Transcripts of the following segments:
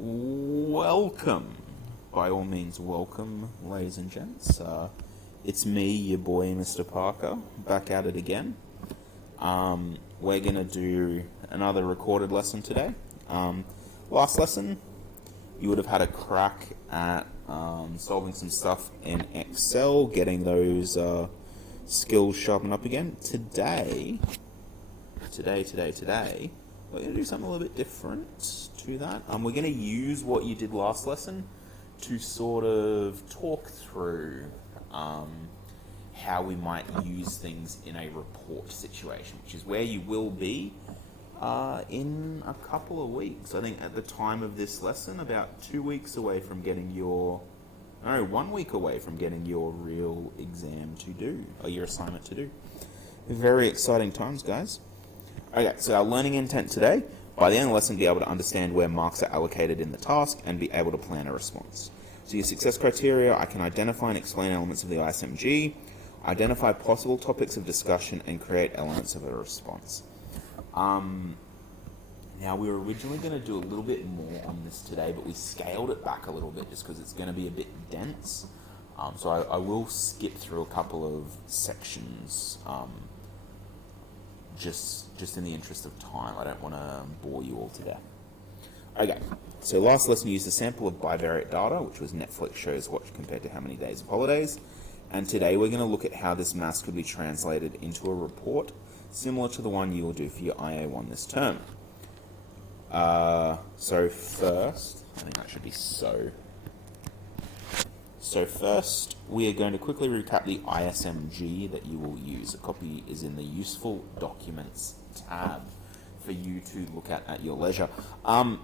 Welcome. By all means, welcome, ladies and gents. It's me, your boy, Mr. Parker, back at it again. We're going to do another recorded lesson today. Last lesson, you would have had a crack at solving some stuff in Excel, getting those skills sharpened up again. Today, we're going to do something a little bit different to that. We're going to use what you did last lesson to sort of talk through how we might use things in a report situation, which is where you will be in a couple of weeks. I think at the time of this lesson, about 2 weeks away from getting your... No, 1 week away from getting your real exam to do, or your assignment to do. Very exciting times, guys. Okay, so our learning intent today, by the end of the lesson, be able to understand where marks are allocated in the task and be able to plan a response. So your success criteria, I can identify and explain elements of the ISMG, identify possible topics of discussion, and create elements of a response. Now, we were originally going to do a little bit more on this today, but we scaled it back a little bit just because it's going to be a bit dense. So I will skip through a couple of sections just in the interest of time. I don't want to bore you all to death. Okay, so last lesson we used a sample of bivariate data, which was Netflix shows watched compared to how many days of holidays. And today we're going to look at how this maths could be translated into a report, similar to the one you will do for your IA1 this term. So first, I think that should be so. So first, we are going to quickly recap the ISMG that you will use. A copy is in the Useful Documents tab for you to look at your leisure. You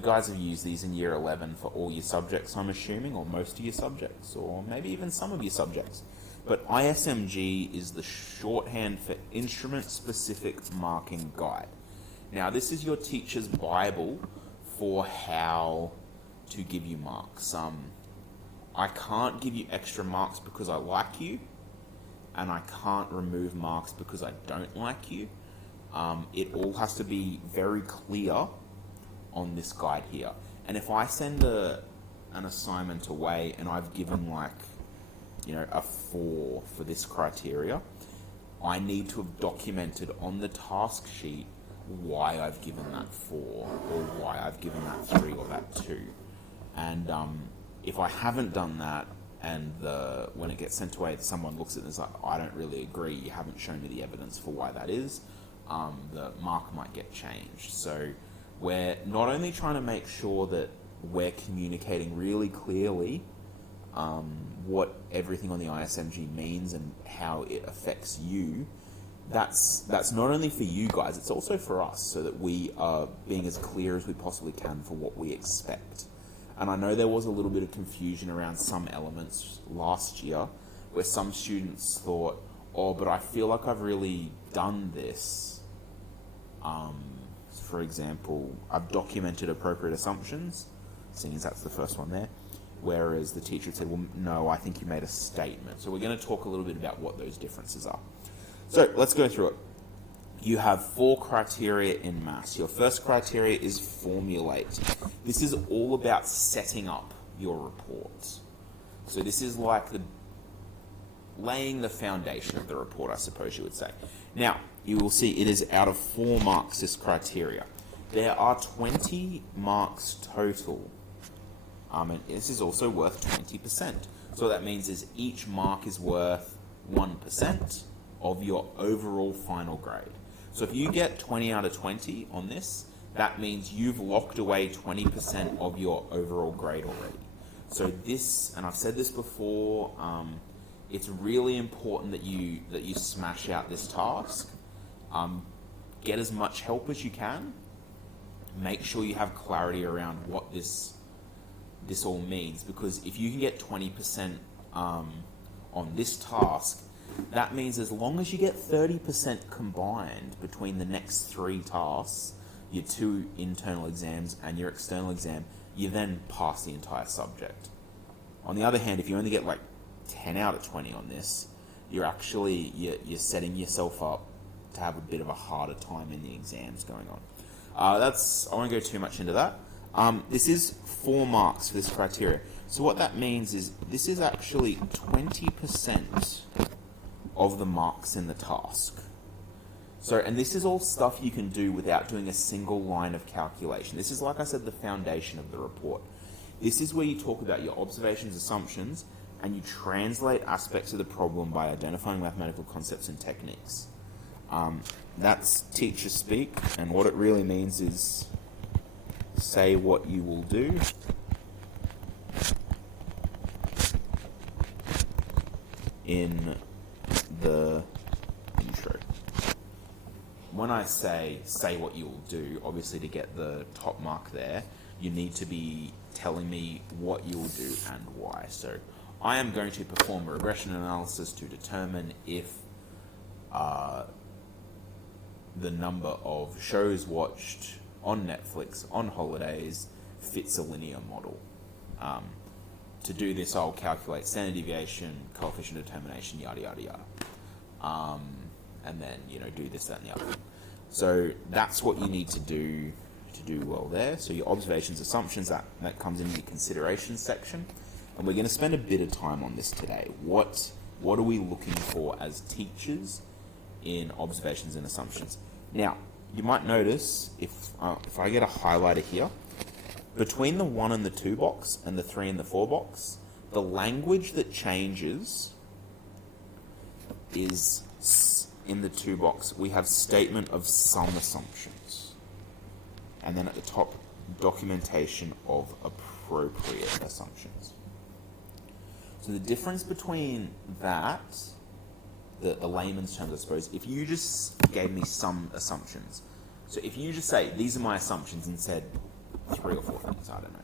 guys have used these in Year 11 for all your subjects, I'm assuming, or most of your subjects, or maybe even some of your subjects. But ISMG is the shorthand for Instrument-Specific Marking Guide. Now, this is your teacher's Bible for how to give you marks. I can't give you extra marks because I like you, and I can't remove marks because I don't like you. It all has to be very clear on this guide here. And if I send an assignment away and I've given a 4 for this criteria, I need to have documented on the task sheet why I've given that 4 or why I've given that 3 or that 2. And if I haven't done that, and when it gets sent away, someone looks at it and is like, I don't really agree, you haven't shown me the evidence for why that is, the mark might get changed. So we're not only trying to make sure that we're communicating really clearly what everything on the ISMG means and how it affects you. That's not only for you guys, it's also for us, so that we are being as clear as we possibly can for what we expect. And I know there was a little bit of confusion around some elements last year where some students thought, oh, but I feel like I've really done this. For example, I've documented appropriate assumptions, seeing as that's the first one there. Whereas the teacher said, well, no, I think you made a statement. So we're going to talk a little bit about what those differences are. So let's go through it. You have 4 criteria in maths. Your first criteria is formulate. This is all about setting up your reports. So this is like laying the foundation of the report, I suppose you would say. Now, you will see it is out of 4 marks, this criteria. There are 20 marks total. And this is also worth 20%. So what that means is each mark is worth 1% of your overall final grade. So if you get 20 out of 20 on this, that means you've locked away 20% of your overall grade already. So this, and I've said this before, it's really important that you smash out this task. Get as much help as you can. Make sure you have clarity around what this all means, because if you can get 20% on this task, that means as long as you get 30% combined between the next 3 tasks, your 2 internal exams and your external exam, you then pass the entire subject. On the other hand, if you only get 10 out of 20 on this, you're setting yourself up to have a bit of a harder time in the exams going on. I won't go too much into that. This is 4 marks for this criteria. So what that means is this is actually 20% of the marks in the task. So, and this is all stuff you can do without doing a single line of calculation. This is, like I said, the foundation of the report. This is where you talk about your observations, assumptions, and you translate aspects of the problem by identifying mathematical concepts and techniques. That's teacher speak, and what it really means is say what you will do. In the intro. When I say what you will do, obviously to get the top mark there, you need to be telling me what you will do and why. So I am going to perform a regression analysis to determine if the number of shows watched on Netflix on holidays fits a linear model. To do this, I'll calculate standard deviation, coefficient determination, yada, yada, yada. And then, do this, that, and the other. So that's what you need to do well there. So your observations, assumptions, that comes in the consideration section. And we're going to spend a bit of time on this today. What are we looking for as teachers in observations and assumptions? Now, you might notice, if I get a highlighter here, between the 1 and the 2 box and the 3 and the 4 box, the language that changes is in the 2 box. We have statement of some assumptions. And then at the top, documentation of appropriate assumptions. So the difference between that, the layman's terms, I suppose, if you just gave me some assumptions. So if you just say, these are my assumptions, and said 3 or 4 things, I don't know.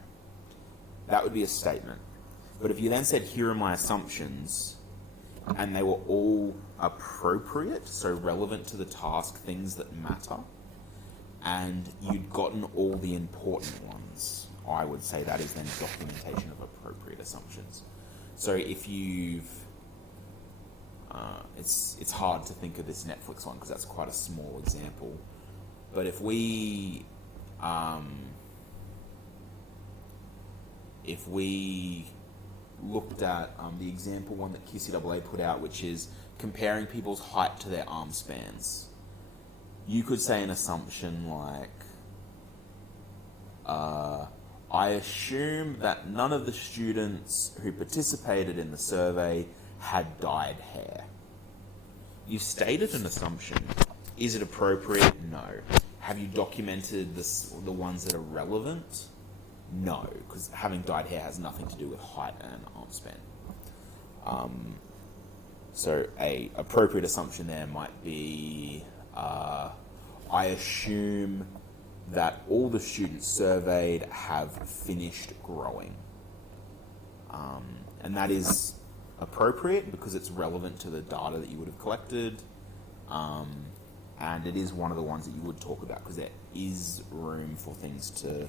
That would be a statement. But if you then said, here are my assumptions, and they were all appropriate, so relevant to the task, things that matter, and you'd gotten all the important ones, I would say that is then documentation of appropriate assumptions. So if you've... it's hard to think of this Netflix one because that's quite a small example. But if we looked at the example one that QCAA put out, which is comparing people's height to their arm spans, you could say an assumption like, I assume that none of the students who participated in the survey had dyed hair. You've stated an assumption. Is it appropriate? No. Have you documented the ones that are relevant? No, because having dyed hair has nothing to do with height and arm span. So a appropriate assumption there might be, I assume that all the students surveyed have finished growing. And that is appropriate because it's relevant to the data that you would have collected. And it is one of the ones that you would talk about because there is room for things to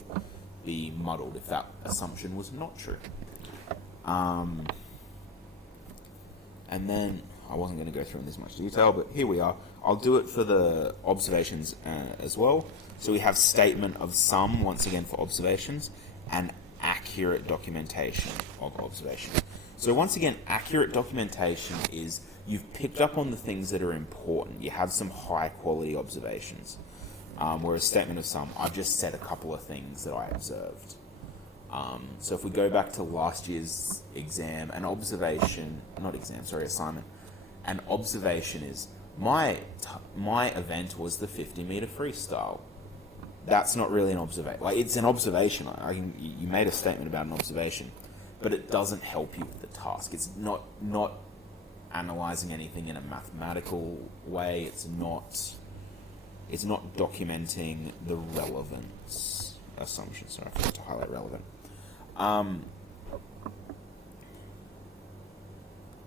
be muddled if that assumption was not true. And then, I wasn't going to go through in this much detail, but here we are. I'll do it for the observations as well. So we have statement of some, once again for observations, and accurate documentation of observation. So once again, accurate documentation is you've picked up on the things that are important. You have some high quality observations. Whereas statement of some, I've just said a couple of things that I observed. So if we go back to last year's exam, assignment, an observation is, my event was the 50-meter freestyle. That's not really an observation. Like, it's an observation. You made a statement about an observation, but it doesn't help you with the task. It's not analyzing anything in a mathematical way. It's not documenting the relevance assumption. Sorry, I forgot to highlight relevant.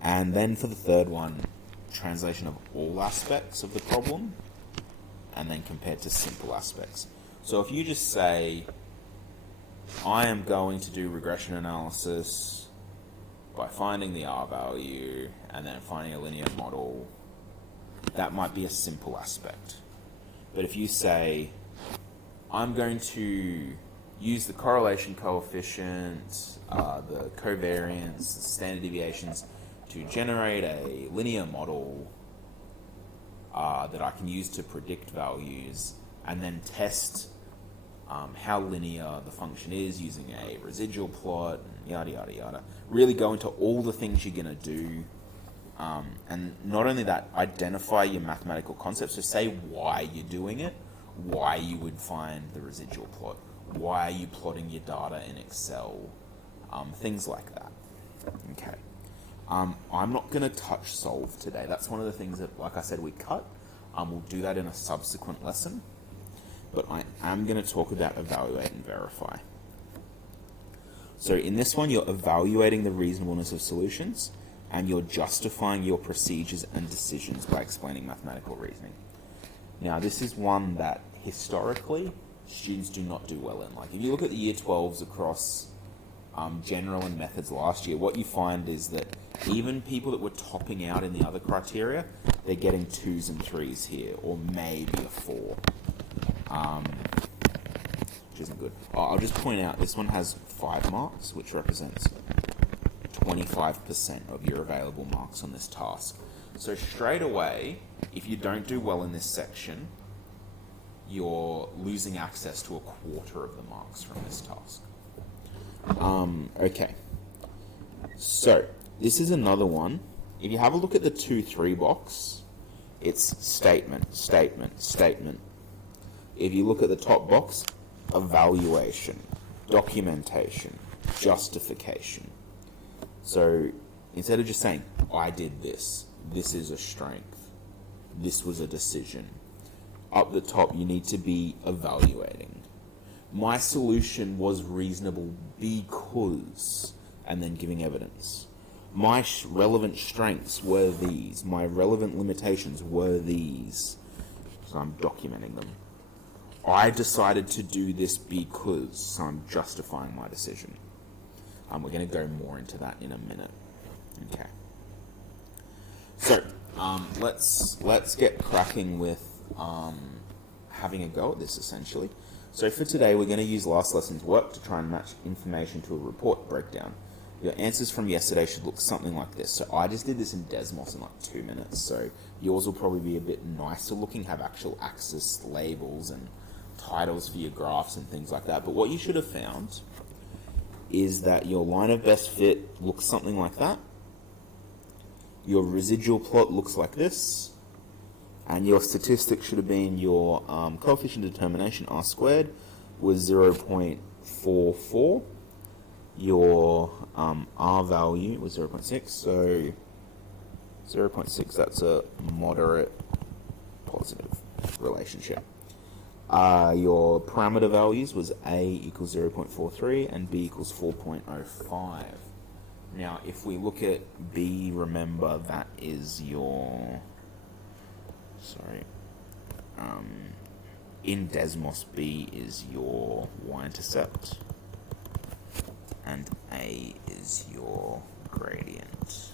And then for the third one, translation of all aspects of the problem, and then compared to simple aspects. So if you just say, I am going to do regression analysis by finding the R value and then finding a linear model, that might be a simple aspect. But if you say, I'm going to use the correlation coefficient, the covariance, the standard deviations to generate a linear model that I can use to predict values, and then test how linear the function is using a residual plot, and yada yada yada. Really go into all the things you're going to do. And not only that, identify your mathematical concepts. So say why you're doing it, why you would find the residual plot, why are you plotting your data in Excel, things like that. Okay. I'm not going to touch solve today. That's one of the things that, like I said, we cut. We'll do that in a subsequent lesson. But I am going to talk about evaluate and verify. So in this one, you're evaluating the reasonableness of solutions, and you're justifying your procedures and decisions by explaining mathematical reasoning. Now, this is one that historically students do not do well in. Like, if you look at the year 12s across general and methods last year, what you find is that even people that were topping out in the other criteria, they're getting 2s and 3s here, or maybe a 4, which isn't good. I'll just point out, this one has 5 marks, which represents 25% of your available marks on this task. So straight away, if you don't do well in this section, you're losing access to a quarter of the marks from this task. Okay. So, this is another one. If you have a look at the 2-3 box, it's statement, statement, statement. If you look at the top box, evaluation, documentation, justification. So instead of just saying, I did this, this is a strength, this was a decision, up the top you need to be evaluating. My solution was reasonable because, and then giving evidence. My relevant strengths were these, my relevant limitations were these, so I'm documenting them. I decided to do this because, so I'm justifying my decision. We're going to go more into that in a minute. Okay. So, let's get cracking with having a go at this, essentially. So for today, we're going to use last lesson's work to try and match information to a report breakdown. Your answers from yesterday should look something like this. So I just did this in Desmos in like 2 minutes. So yours will probably be a bit nicer looking, have actual axis labels and titles for your graphs and things like that. But what you should have found is that your line of best fit looks something like that. Your residual plot looks like this. And your statistic should have been your coefficient determination, R squared, was 0.44. Your R value was 0.6, so 0.6, that's a moderate positive relationship. Your parameter values was A equals 0.43 and B equals 4.05. Now, if we look at B, remember that is your... in Desmos, B is your y-intercept, and A is your gradient.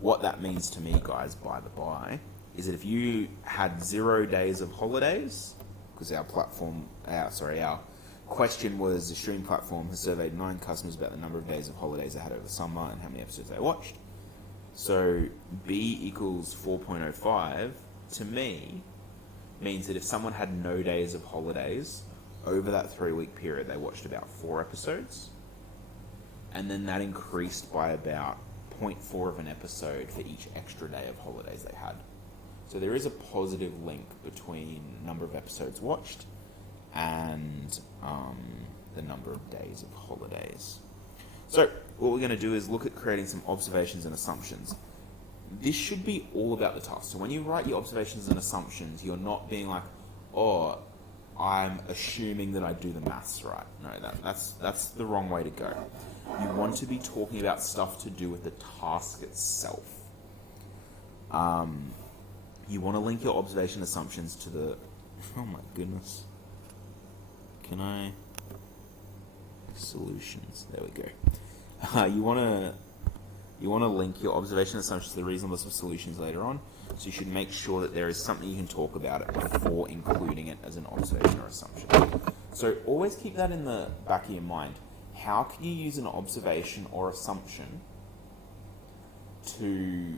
What that means to me, guys, by the by, is that if you had 0 days of holidays, because our question was, the stream platform has surveyed 9 customers about the number of days of holidays they had over the summer and how many episodes they watched. So B equals 4.05, to me, means that if someone had no days of holidays, over that 3-week period they watched about 4 episodes, and then that increased by about 0.4 of an episode for each extra day of holidays they had. So there is a positive link between number of episodes watched and the number of days of holidays. So what we're going to do is look at creating some observations and assumptions. This should be all about the task. So when you write your observations and assumptions, you're not being like, oh, I'm assuming that I do the maths right. No, that's the wrong way to go. You want to be talking about stuff to do with the task itself. You want to link your observation assumptions to the... Oh my goodness. Can I... Solutions. There we go. You want to link your observation assumptions to the reasonableness of solutions later on. So you should make sure that there is something you can talk about it before including it as an observation or assumption. So always keep that in the back of your mind. How can you use an observation or assumption to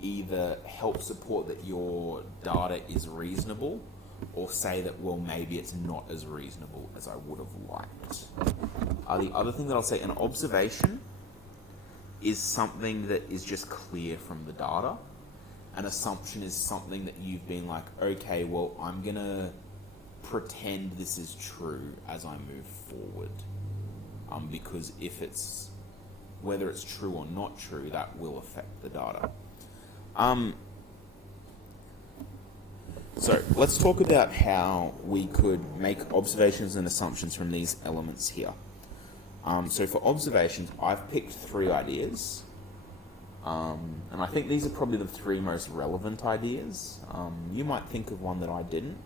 either help support that your data is reasonable, or say that, well, maybe it's not as reasonable as I would have liked. The other thing that I'll say, an observation is something that is just clear from the data. An assumption is something that you've been like, okay, well, I'm going to pretend this is true as I move forward. Because if it's, whether it's true or not true, that will affect the data. So let's talk about how we could make observations and assumptions from these elements here. So for observations, I've picked 3 ideas. And I think these are probably the 3 most relevant ideas. You might think of one that I didn't,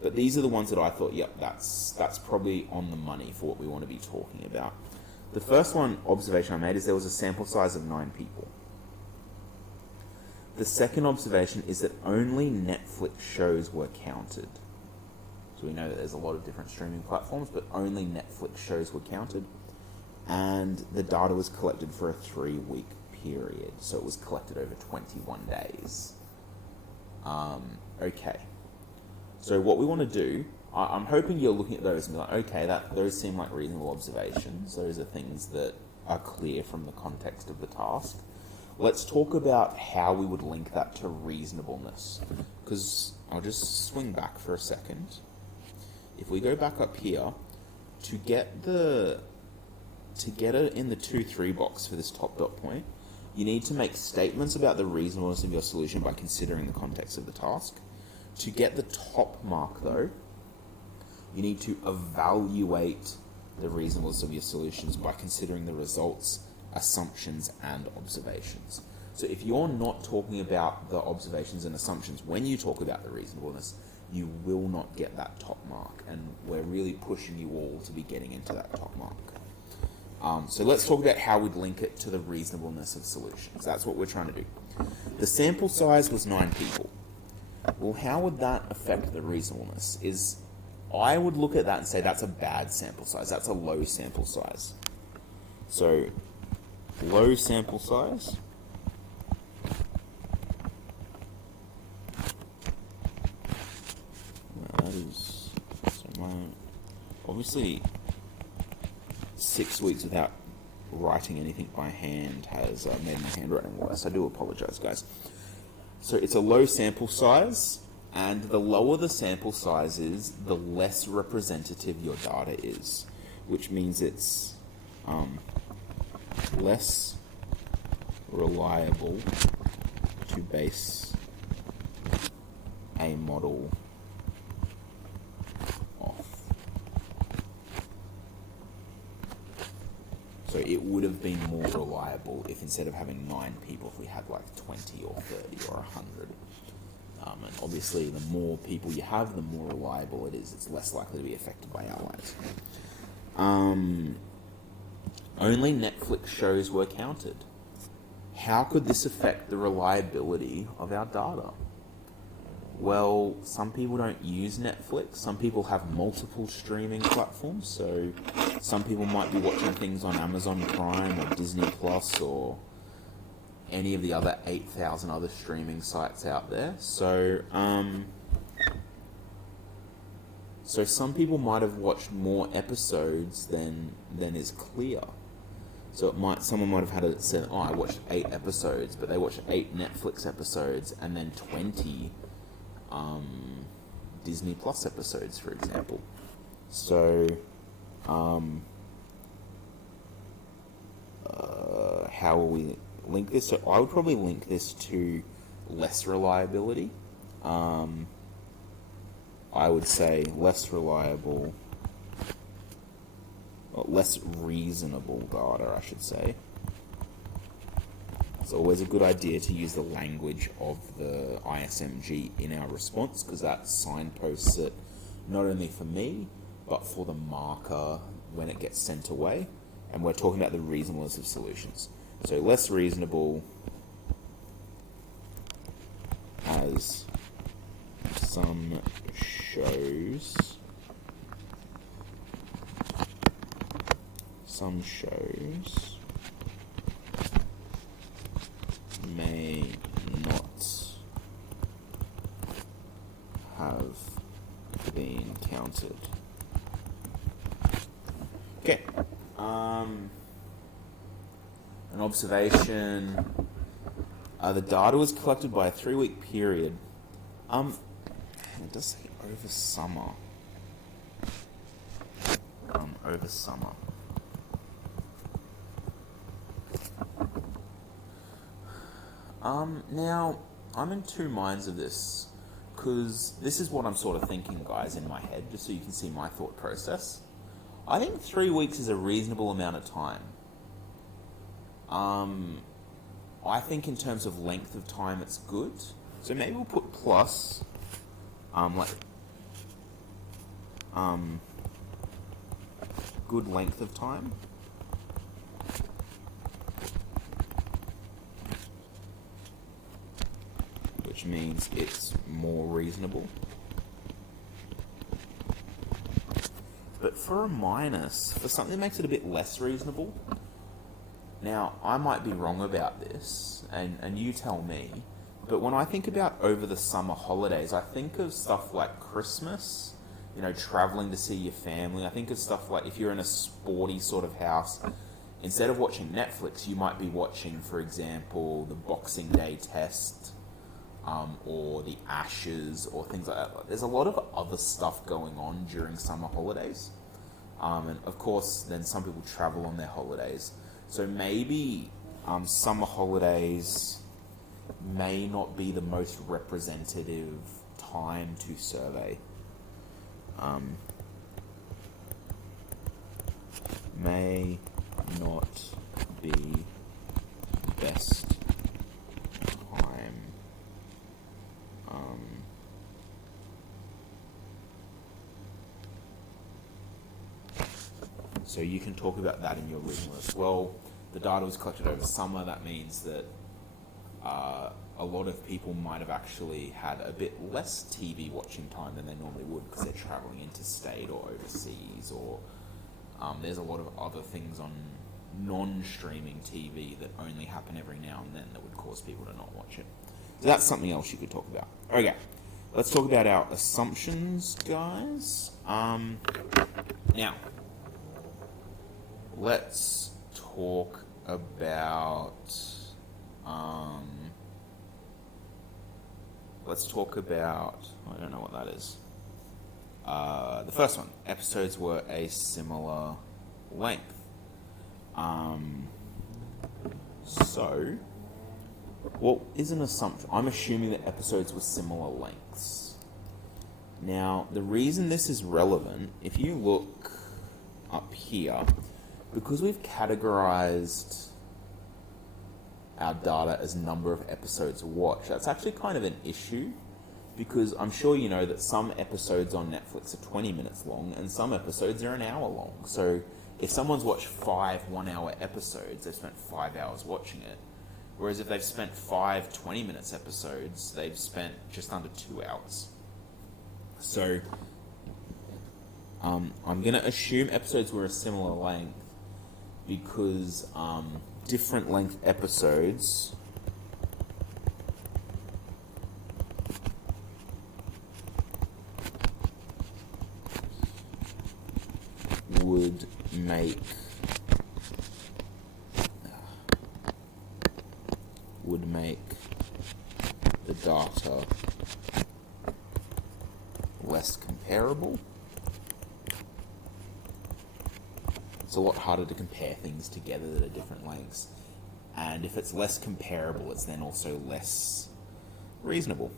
but these are the ones that I thought, yep, that's probably on the money for what we want to be talking about. The first observation I made is there was a sample size of 9 people. The second observation is that only Netflix shows were counted. So we know that there's a lot of different streaming platforms, but only Netflix shows were counted. And the data was collected for a 3-week period. So it was collected over 21 days. Okay. So what we want to do, I'm hoping you're looking at those and be like, okay, those seem like reasonable observations. Those are things that are clear from the context of the task. Let's talk about how we would link that to reasonableness. Because I'll just swing back for a second. If we go back up here, to get it in the 2-3 box for this top dot point, you need to make statements about the reasonableness of your solution by considering the context of the task. To get the top mark, though, you need to evaluate the reasonableness of your solutions by considering the results, assumptions, and observations. So if you're not talking about the observations and assumptions when you talk about the reasonableness, you will not get that top mark. And we're really pushing you all to be getting into that top mark. So let's talk about how we'd link it to the reasonableness of solutions. That's what we're trying to do. The sample size was 9 people. Well, how would that affect the reasonableness? I would look at that and say that's a bad sample size. That's a low sample size. So, low sample size. That is, obviously, 6 weeks without writing anything by hand has made my handwriting worse. I do apologize, guys. So it's a low sample size, and the lower the sample size is, the less representative your data is, which means it's less reliable to base a model off. So it would have been more reliable if instead of having 9 people, if we had like 20 or 30 or 100. And obviously the more people you have, the more reliable it is. It's less likely to be affected by outliers. Only Netflix shows were counted. How could this affect the reliability of our data? Well, some people don't use Netflix. Some people have multiple streaming platforms. So some people might be watching things on Amazon Prime or Disney Plus or any of the other 8,000 other streaming sites out there. So some people might have watched more episodes than is clear. So someone might have said, I watched 8 episodes, but they watched 8 Netflix episodes and then 20 Disney Plus episodes, for example. So, how will we link this? So I would probably link this to less reliability. I would say less reliable, or less reasonable data, I should say. It's always a good idea to use the language of the ISMG in our response, because that signposts it not only for me, but for the marker when it gets sent away. And we're talking about the reasonableness of solutions. So less reasonable as some shows may not have been counted. Okay. An observation. The data was collected by a 3-week period. It does say over summer. Over summer. Now, I'm in two minds of this, because this is what I'm sort of thinking, guys, in my head, just so you can see my thought process. I think 3 weeks is a reasonable amount of time. I think in terms of length of time, it's good. So maybe we'll put plus, good length of time. Which means it's more reasonable. But for a minus, for something that makes it a bit less reasonable, now I might be wrong about this, and you tell me, but when I think about over the summer holidays, I think of stuff like Christmas, traveling to see your family. I think of stuff like if you're in a sporty sort of house, instead of watching Netflix, you might be watching, for example, the Boxing Day test, or the Ashes, or things like that. There's a lot of other stuff going on during summer holidays. And of course, then some people travel on their holidays. So maybe summer holidays may not be the most representative time to survey. May not be best time. So you can talk about that in your original as well. The data was collected over summer. That means that a lot of people might have actually had a bit less TV watching time than they normally would because they're traveling interstate or overseas, or there's a lot of other things on non-streaming TV that only happen every now and then that would cause people to not watch it. So that's something else you could talk about. Okay, let's talk about our assumptions, guys. Now, let's talk about I don't know what that is. The first one, episodes were a similar length. So, what is an assumption? I'm assuming that episodes were similar lengths. Now, the reason this is relevant, if you look up here, because we've categorized our data as number of episodes watched, that's actually kind of an issue, because I'm sure you know that some episodes on Netflix are 20 minutes long and some episodes are an hour long. So if someone's watched 5 1-hour episodes, they've spent 5 hours watching it. Whereas if they've spent 5 20-minute episodes, they've spent just under 2 hours. So I'm going to assume episodes were a similar length because different length episodes would make the data less comparable. It's a lot harder to compare things together that are different lengths, and if it's less comparable, it's then also less reasonable.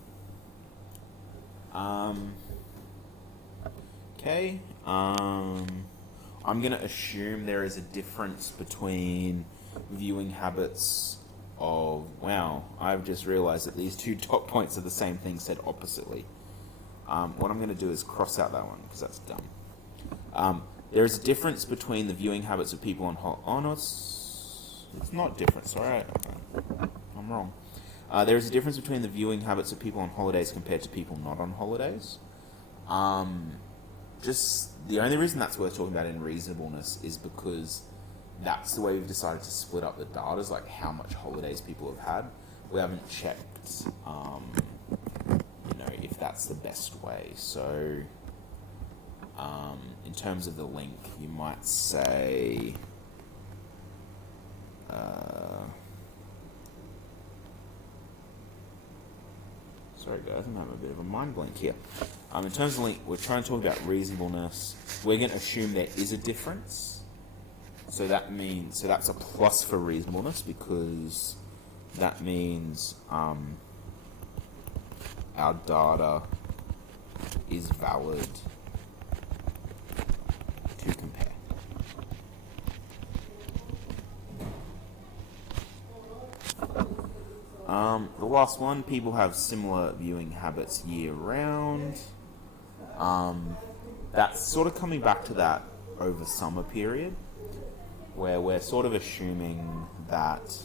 Okay. I'm going to assume there is a difference between viewing habits of... Wow, I've just realized that these two top points are the same thing said oppositely. What I'm going to do is cross out that one because that's dumb. There is a difference between the viewing habits of people on... Oh, no, it's not different. Sorry, I'm wrong. There is a difference between the viewing habits of people on holidays compared to people not on holidays. Just the only reason that's worth talking about in reasonableness is because that's the way we've decided to split up the data, is like how much holidays people have had. We haven't checked, if that's the best way. So, in terms of the link, you might say, sorry guys, I'm having a bit of a mind blank here. In terms of the link, we're trying to talk about reasonableness. We're going to assume there is a difference. So that's a plus for reasonableness, because that means our data is valid to compare. The last one, people have similar viewing habits year round. That's sort of coming back to that over summer period, where we're sort of assuming that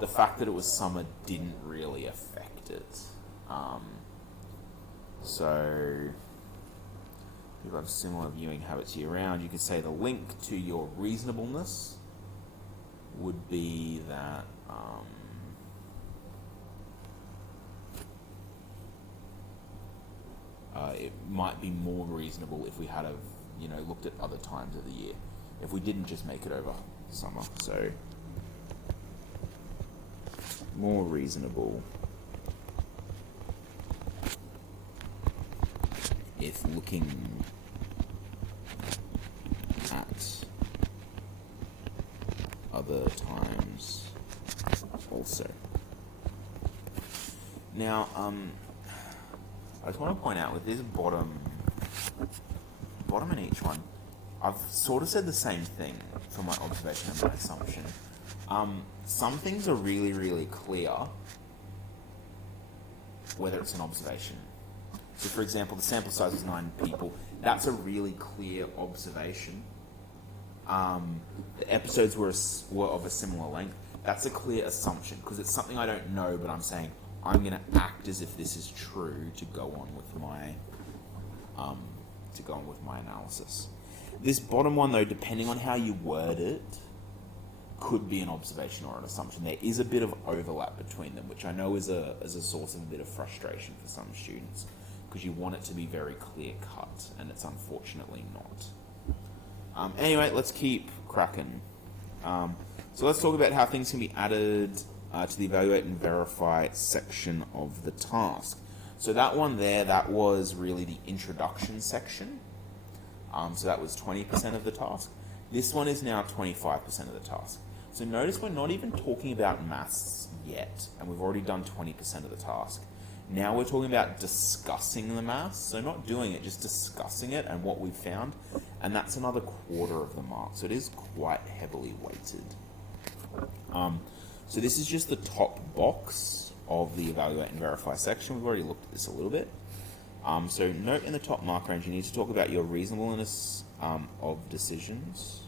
the fact that it was summer didn't really affect it. So people have similar viewing habits year round. You could say the link to your reasonableness would be that it might be more reasonable if we had looked at other times of the year, if we didn't just make it over summer. So more reasonable if looking at other times also. Now, I just want to point out with this bottom in each one, I've sort of said the same thing for my observation and my assumption. Some things are really, really clear whether it's an observation. So, for example, the sample size was 9 people. That's a really clear observation. The episodes were of a similar length. That's a clear assumption, because it's something I don't know, but I'm saying I'm going to act as if this is true to go on with my analysis. This bottom one, though, depending on how you word it, could be an observation or an assumption. There is a bit of overlap between them, which I know is a source of a bit of frustration for some students, because you want it to be very clear cut, and it's unfortunately not. Anyway, let's keep cracking. So let's talk about how things can be added to the evaluate and verify section of the task. So that one there, that was really the introduction section. So that was 20% of the task. This one is now 25% of the task. So notice we're not even talking about maths yet, and we've already done 20% of the task. Now we're talking about discussing the maths, so not doing it, just discussing it and what we've found, and that's another quarter of the mark, so it is quite heavily weighted. So this is just the top box of the evaluate and verify section. We've already looked at this a little bit. So note in the top mark range, you need to talk about your reasonableness of decisions.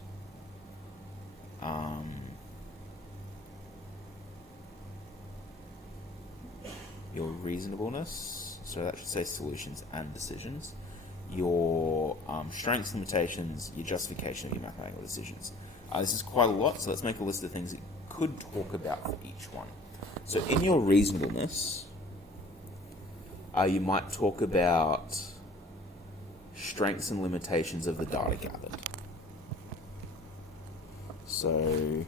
Your reasonableness, so that should say solutions and decisions. Your strengths, limitations, your justification of your mathematical decisions. This is quite a lot, so let's make a list of things that you could talk about for each one. So in your reasonableness, you might talk about strengths and limitations of the data gathered. So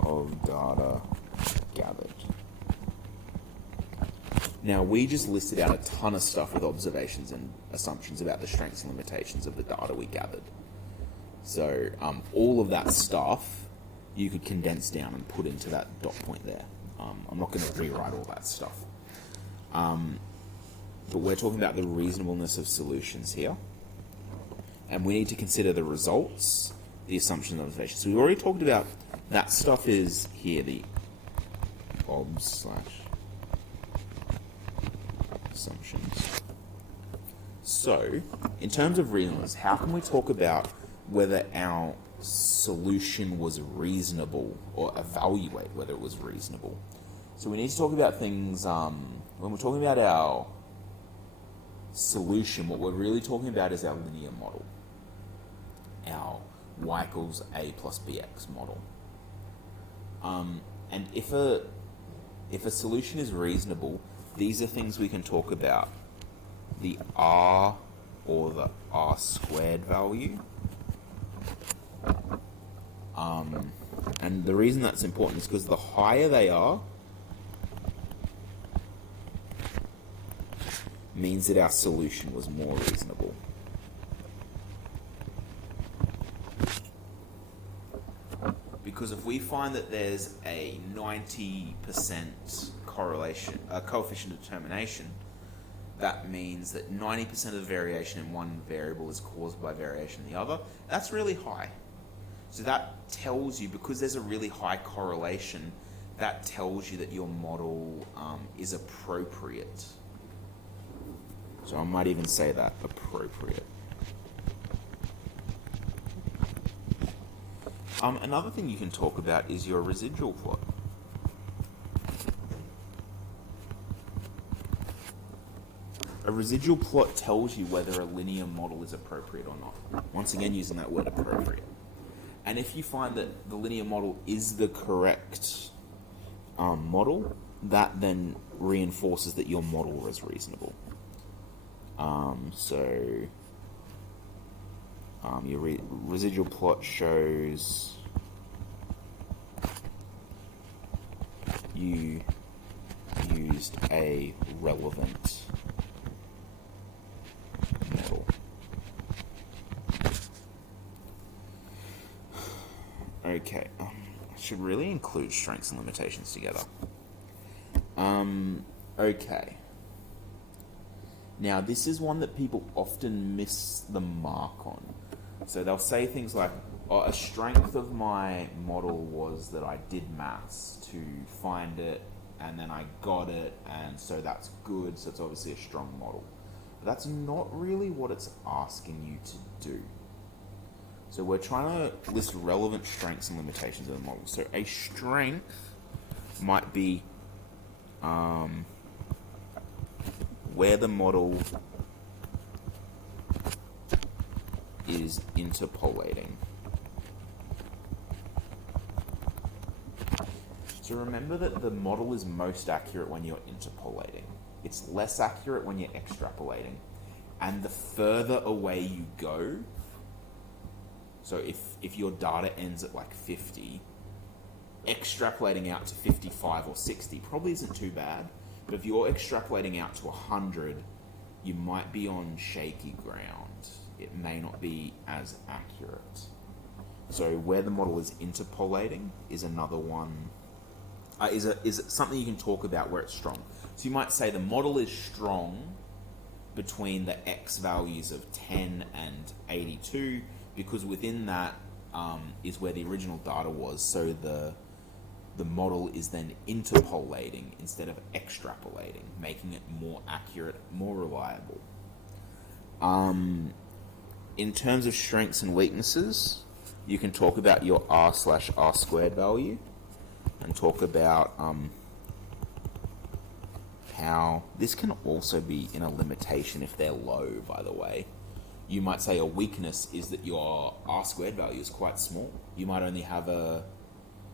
of data gathered. Now, we just listed out a ton of stuff with observations and assumptions about the strengths and limitations of the data we gathered. So all of that stuff you could condense down and put into that dot point there. I'm not going to rewrite all that stuff. But we're talking about the reasonableness of solutions here. And we need to consider the results, the assumptions and observations. So we've already talked about that stuff is here, the obs/assumptions. So, in terms of reasonableness, how can we talk about whether our solution was reasonable, or evaluate whether it was reasonable. So we need to talk about things, when we're talking about our solution, what we're really talking about is our linear model, our y equals a plus bx model. And if a solution is reasonable, these are things we can talk about. The r, or the r squared value. And the reason that's important is because the higher they are, means that our solution was more reasonable. Because if we find that there's a 90% correlation, coefficient of determination, that means that 90% of the variation in one variable is caused by variation in the other. That's really high. So that tells you, because there's a really high correlation, that tells you that your model is appropriate. So I might even say that, appropriate. Another thing you can talk about is your residual plot. A residual plot tells you whether a linear model is appropriate or not. Once again, using that word appropriate. And if you find that the linear model is the correct model, that then reinforces that your model is reasonable. Your residual plot shows you used a relevant model. Okay, I should really include strengths and limitations together. Okay. Now, this is one that people often miss the mark on. So they'll say things like, oh, a strength of my model was that I did maths to find it, and then I got it, and so that's good, so it's obviously a strong model. But that's not really what it's asking you to do. So we're trying to list relevant strengths and limitations of the model. So a strength might be where the model is interpolating. So remember that the model is most accurate when you're interpolating. It's less accurate when you're extrapolating. And the further away you go, so if your data ends at like 50, extrapolating out to 55 or 60 probably isn't too bad. But if you're extrapolating out to 100, you might be on shaky ground. It may not be as accurate. So where the model is interpolating is another one. Is something you can talk about where it's strong. So you might say the model is strong between the x values of 10 and 82, because within that is where the original data was. So the model is then interpolating instead of extrapolating, making it more accurate, more reliable. In terms of strengths and weaknesses, you can talk about your r/r squared value and talk about how this can also be in a limitation if they're low, by the way. You might say a weakness is that your r squared value is quite small. You might only have a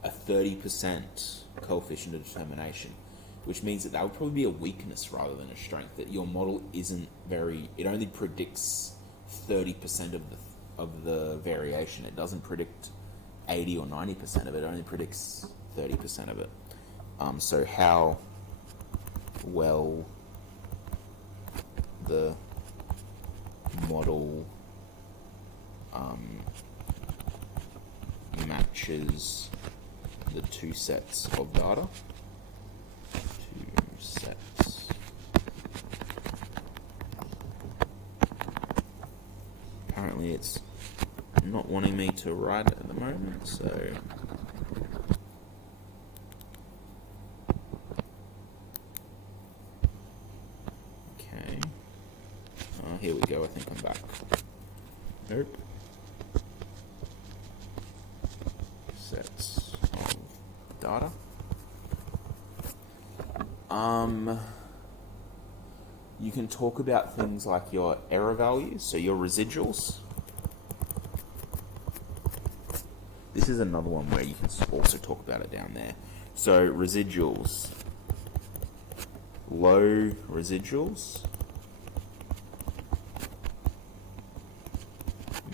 30% coefficient of determination, which means that would probably be a weakness rather than a strength, that your model isn't it only predicts 30% of the variation. It doesn't predict 80 or 90% of it. It only predicts 30% of it. So how well the model matches the two sets of data. Two sets. Apparently it's not wanting me to write it at the moment, so okay. Here we go, I think I'm back. Nope. sets of data. You can talk about things like your error values, so your residuals. This is another one where you can also talk about it down there. So residuals, low residuals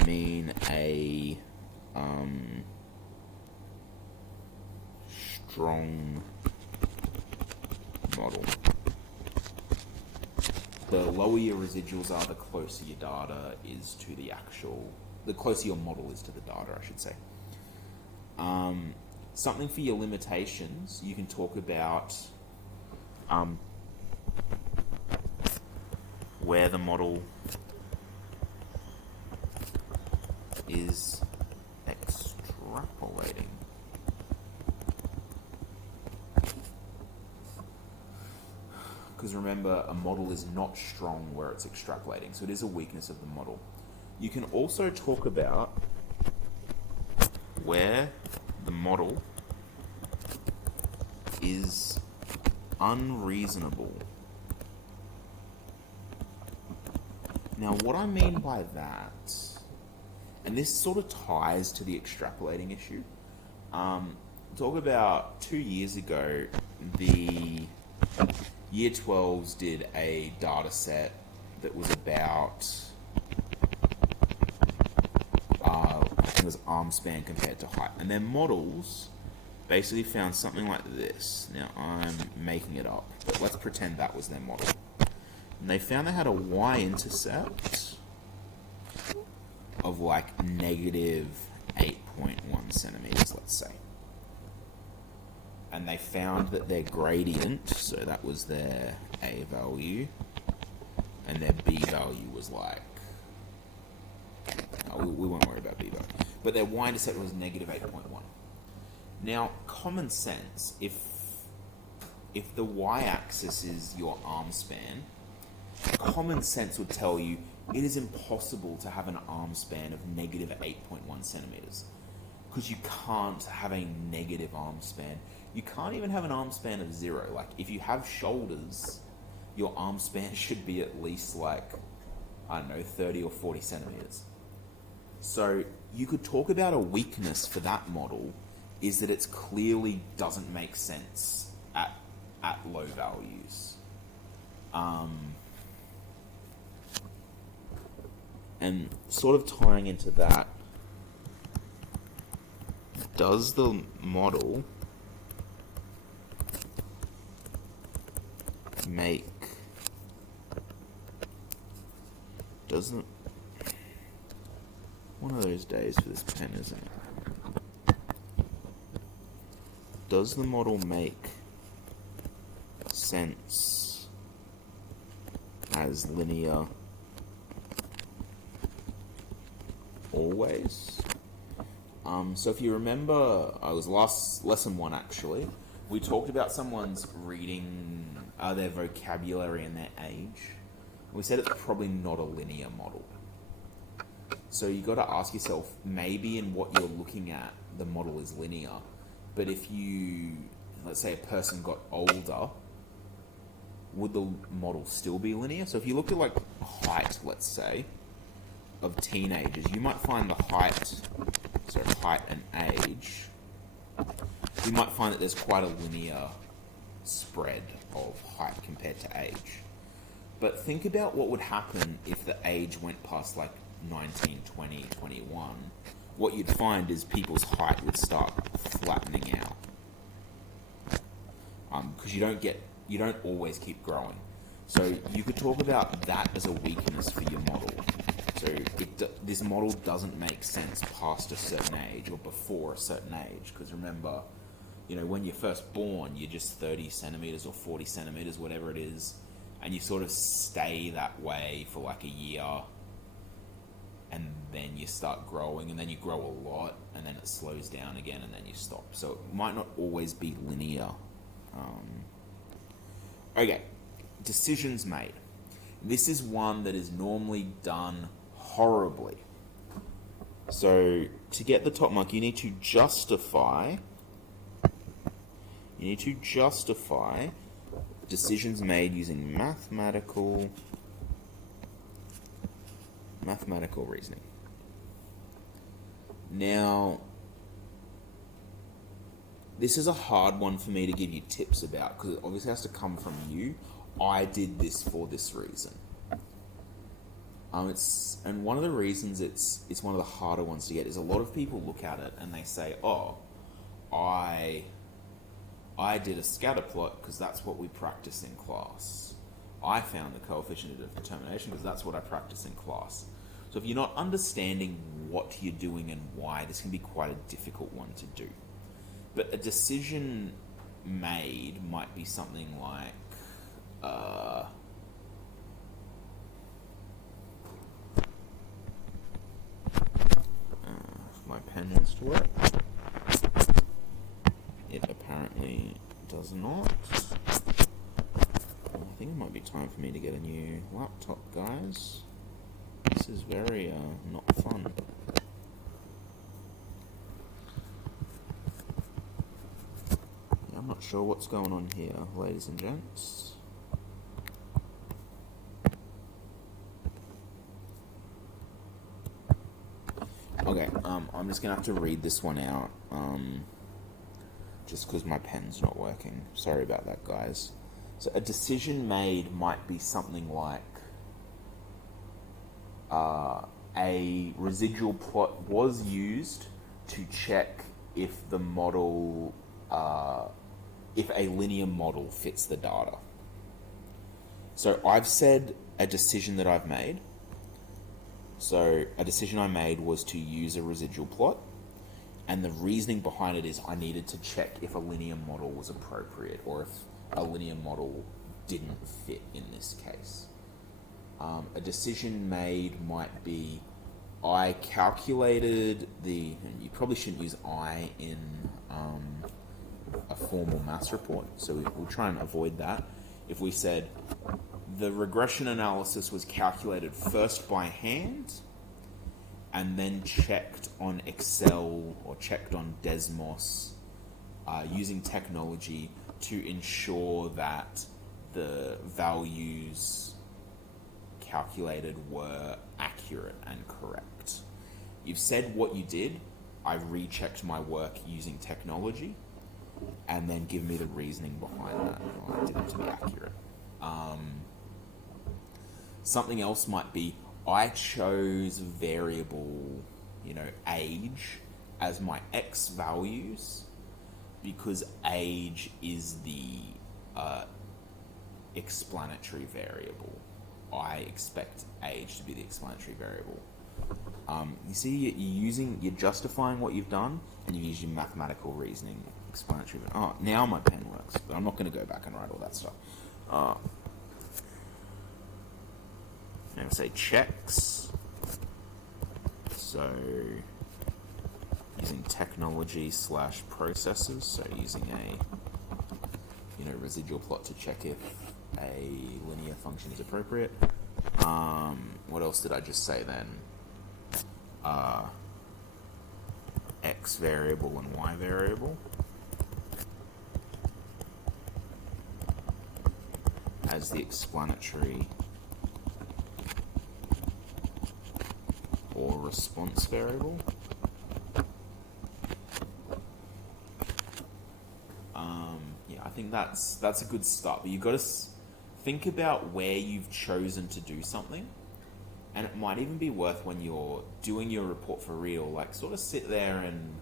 mean a strong model. The lower your residuals are, the closer your data is to the the closer your model is to the data, I should say. Something for your limitations, you can talk about where the model is extrapolating. Because remember, a model is not strong where it's extrapolating, so it is a weakness of the model. You can also talk about where the model is unreasonable. Now, what I mean by that, and this sort of ties to the extrapolating issue, talk about 2 years ago, the Year 12s did a data set that was about, I think it was arm span compared to height. And their models basically found something like this. Now, I'm making it up, but let's pretend that was their model. And they found they had a y-intercept of like negative 8.1 centimeters, let's say. And they found that their gradient, so that was their A value, and their B value was like, we won't worry about B value, but their y-intercept was negative 8.1. Now, common sense, if the y-axis is your arm span, common sense would tell you it is impossible to have an arm span of negative 8.1 centimeters. Because you can't have a negative arm span. You can't even have an arm span of 0. Like, if you have shoulders, your arm span should be at least like, I don't know, 30 or 40 centimeters. So you could talk about a weakness for that model is that it clearly doesn't make sense at low values. And sort of tying into that, does the model make, doesn't, one of those days for this pen, isn't it? Does the model make sense as linear always? So if you remember, I was lesson 1 actually, we talked about someone's reading, their vocabulary and their age. We said it's probably not a linear model. So you got to ask yourself, maybe in what you're looking at, the model is linear. But if you, let's say a person got older, would the model still be linear? So if you looked at like height, let's say, of teenagers, you might find the height and age, you might find that there's quite a linear spread of height compared to age. But think about what would happen if the age went past like 19, 20, 21. What you'd find is people's height would start flattening out. Because you don't always keep growing. So you could talk about that as a weakness for your model. So this model doesn't make sense past a certain age or before a certain age. Because remember, when you're first born, you're just 30 centimeters or 40 centimeters, whatever it is. And you sort of stay that way for like a year. And then you start growing, and then you grow a lot, and then it slows down again, and then you stop. So it might not always be linear. Okay, decisions made. This is one that is normally done horribly. So to get the top mark, you need to justify decisions made using mathematical reasoning. Now, this is a hard one for me to give you tips about because it obviously has to come from you. I did this for this reason. And one of the reasons it's one of the harder ones to get is a lot of people look at it and they say, "Oh, I did a scatter plot because that's what we practice in class. I found the coefficient of determination because that's what I practice in class." So if you're not understanding what you're doing and why, this can be quite a difficult one to do. But a decision made might be something like, my pen wants to work. It apparently does not. I think it might be time for me to get a new laptop, guys. This is very not fun. I'm not sure what's going on here, ladies and gents. Okay, I'm just gonna have to read this one out, just because my pen's not working. Sorry about that, guys. So a decision made might be something like, a residual plot was used to check if the model, if a linear model fits the data. So I've said a decision that I've made. So a decision I made was to use a residual plot, and the reasoning behind it is I needed to check if a linear model was appropriate or if a linear model didn't fit in this case. A decision made might be I calculated and you probably shouldn't use I in a formal maths report, so we'll try and avoid that. If we said the regression analysis was calculated first by hand and then checked on Excel or checked on Desmos using technology to ensure that the values calculated were accurate and correct. You've said what you did, I rechecked my work using technology, and then give me the reasoning behind that. I did it to be accurate. Something else might be I chose variable, age as my x values because age is the explanatory variable. I expect age to be the explanatory variable. You see, you're justifying what you've done, and you're using mathematical reasoning, explanatory. Oh, now my pen works, but I'm not going to go back and write all that stuff. I'm going to say checks. So using technology / processes. So using a residual plot to check if a linear function is appropriate. What else did I just say then? X variable and Y variable as the explanatory or response variable. I think that's a good start, but you've got to think about where you've chosen to do something, and it might even be worth when you're doing your report for real, like sort of sit there and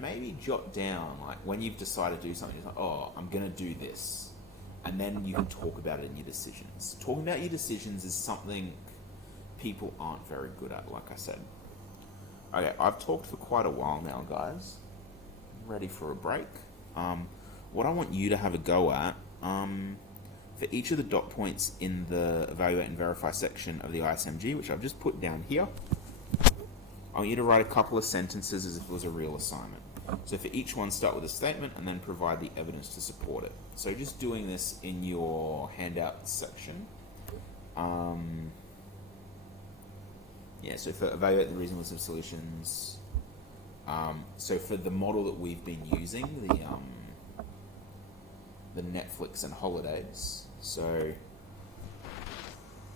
maybe jot down, like when you've decided to do something, you're like, oh, I'm going to do this, and then you can talk about it in your decisions. Talking about your decisions is something people aren't very good at, like I said. Okay, I've talked for quite a while now, guys. Ready for a break. What I want you to have a go at, for each of the dot points in the evaluate and verify section of the ISMG, which I've just put down here, I want you to write a couple of sentences as if it was a real assignment. So for each one, start with a statement and then provide the evidence to support it. So just doing this in your handout section. Yeah, so for evaluate the reasonableness of solutions, so for the model that we've been using, the Netflix and holidays, so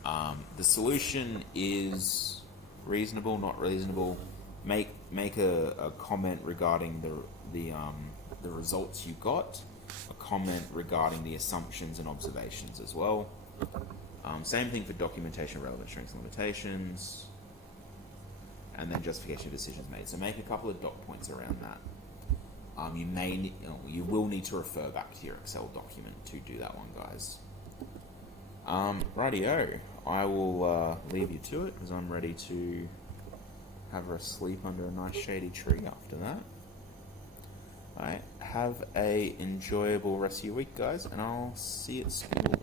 the solution is reasonable, not reasonable. Make a comment regarding the results you got, a comment regarding the assumptions and observations as well. Same thing for documentation of relevant strengths and limitations, and then justification of decisions made. So make a couple of doc points around that. You will need to refer back to your Excel document to do that one, guys. Rightio, I will leave you to it because I'm ready to have a sleep under a nice shady tree after that. Alright, have a enjoyable rest of your week, guys, and I'll see you at school.